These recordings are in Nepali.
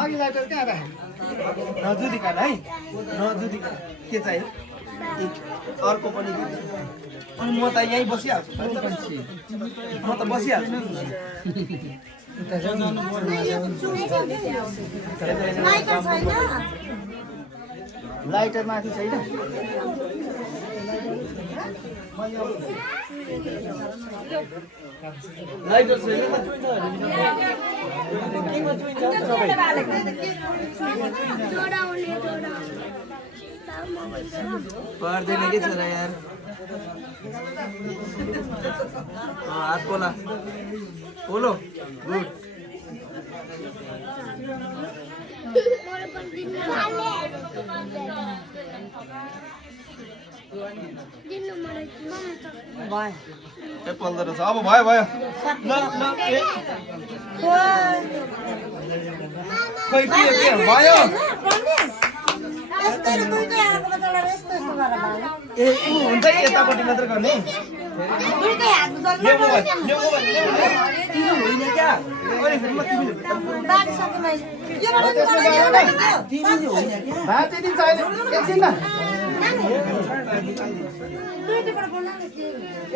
अघि लाइटर कहाँ राख्यो नजुदिका है नजुदिका के चाहियो अर्को पनि अनि म त यहीँ बसिहाल्छु म त बसिहाल्छु लाइटर माथि छैन लाइटर छैन पर्दैन के छोरा यार हात पोला पोलो गुड एप्पल त रहेछ अब भयो भयो ल ल खै के भयो ए हुन्छ कि यतापट्टि मात्र गर्ने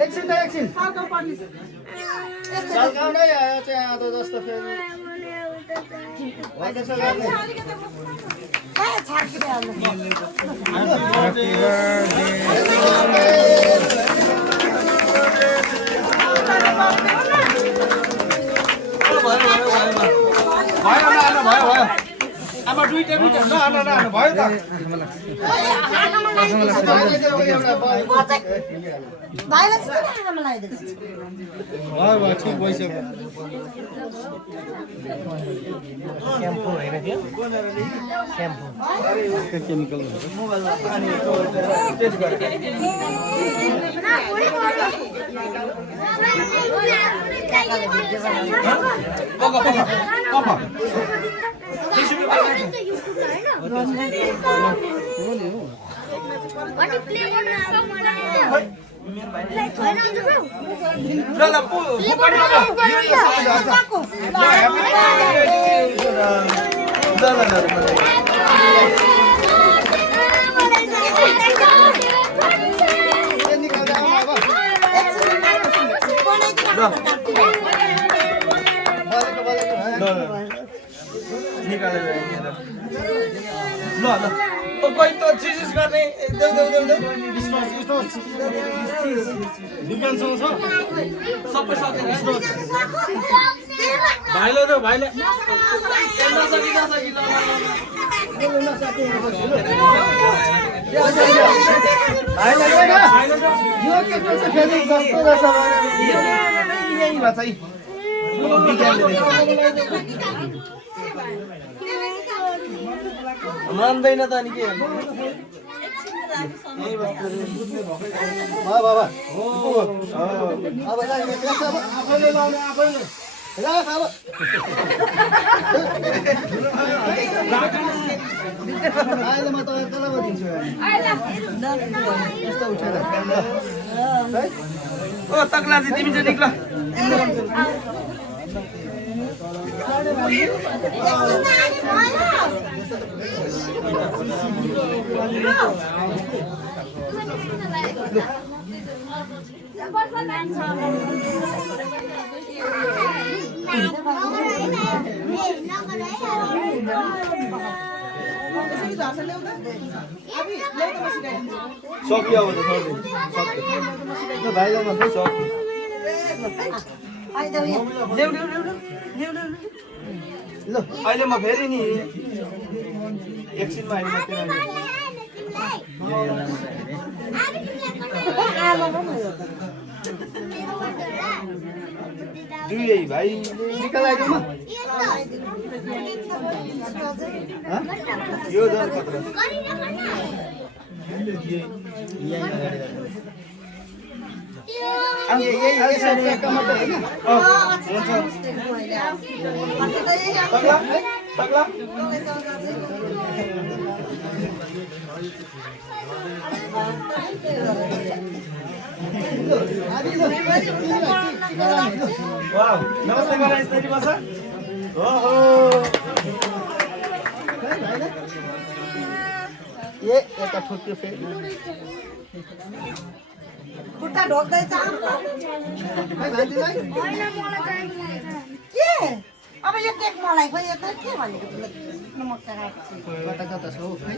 एकछिन सल्काउनै आयो चाहिँ आधो जस्तो फेरि भयो आमा दुईटा भयो त भयो ठिक भइसक्यो स्याम्पू होइन त्यो स्याम्पू केमिकल निकालेर ल ल कोही त चिज गर्ने देऊ दुकानसँग छ सबै सकेन भाइले देऊ भाइले मान्दैन त अनि के बाबा आफैले लाउने आफैले राख अब अहिले म त तल दिन्छु यस्तो उठेर ओ तक्लाजी तिमी चाहिँ निक्ल सक्यो अब त सक्यो भाइलाई मात्रै सक्यो ल अहिले म फेरि नि एकछिनमा दुई भाइ निकालाइदिउँ न यो जल खतरा नमस्ते यता ठोक्यो फेरि खुट्टा ढोक्दैछ है भान्जीलाई के अब यो केक मलाई खोइ यो त के भनेको तिमीले म खाएको छु कता कता छ हौ खै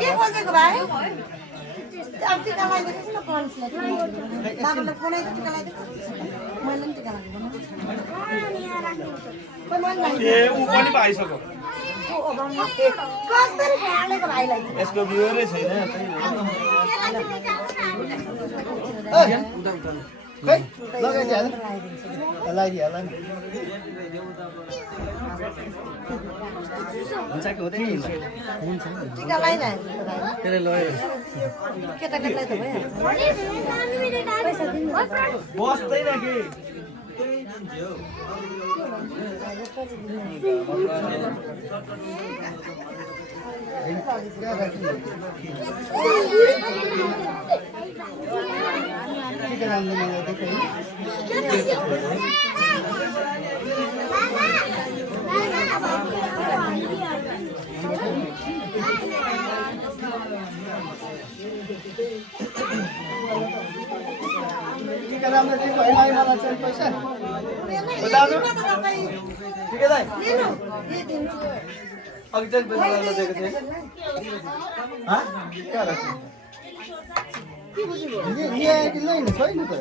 के खोजेको भाइ अब टिका लगाइदिनुहोस् न पन्सले बाबाले कुनै टिका लगाइदिएको मैले पनि टिका लगाइदिनु खोइ मैले लगाइदिनु ए उ पनि पाइसक्यो कसरी खालेको भाइलाई यसको बिहोरै छैन खै लगाइदिहाल लगाइदिहाल नि हुन्छ कि हुँदैन हुन्छ टिका लगाइरहेको त्यसले लगेर केटाकेटीलाई त भइहाल्छ बस्दैन कि टिका राम्रो दिएको होइन मलाई चाहिँ पैसा दाजु ठिकै दाइ अघि चाहिँ पैसा लगाएर दिएको थिएँ कहाँ राख्नु यहाँ छैन त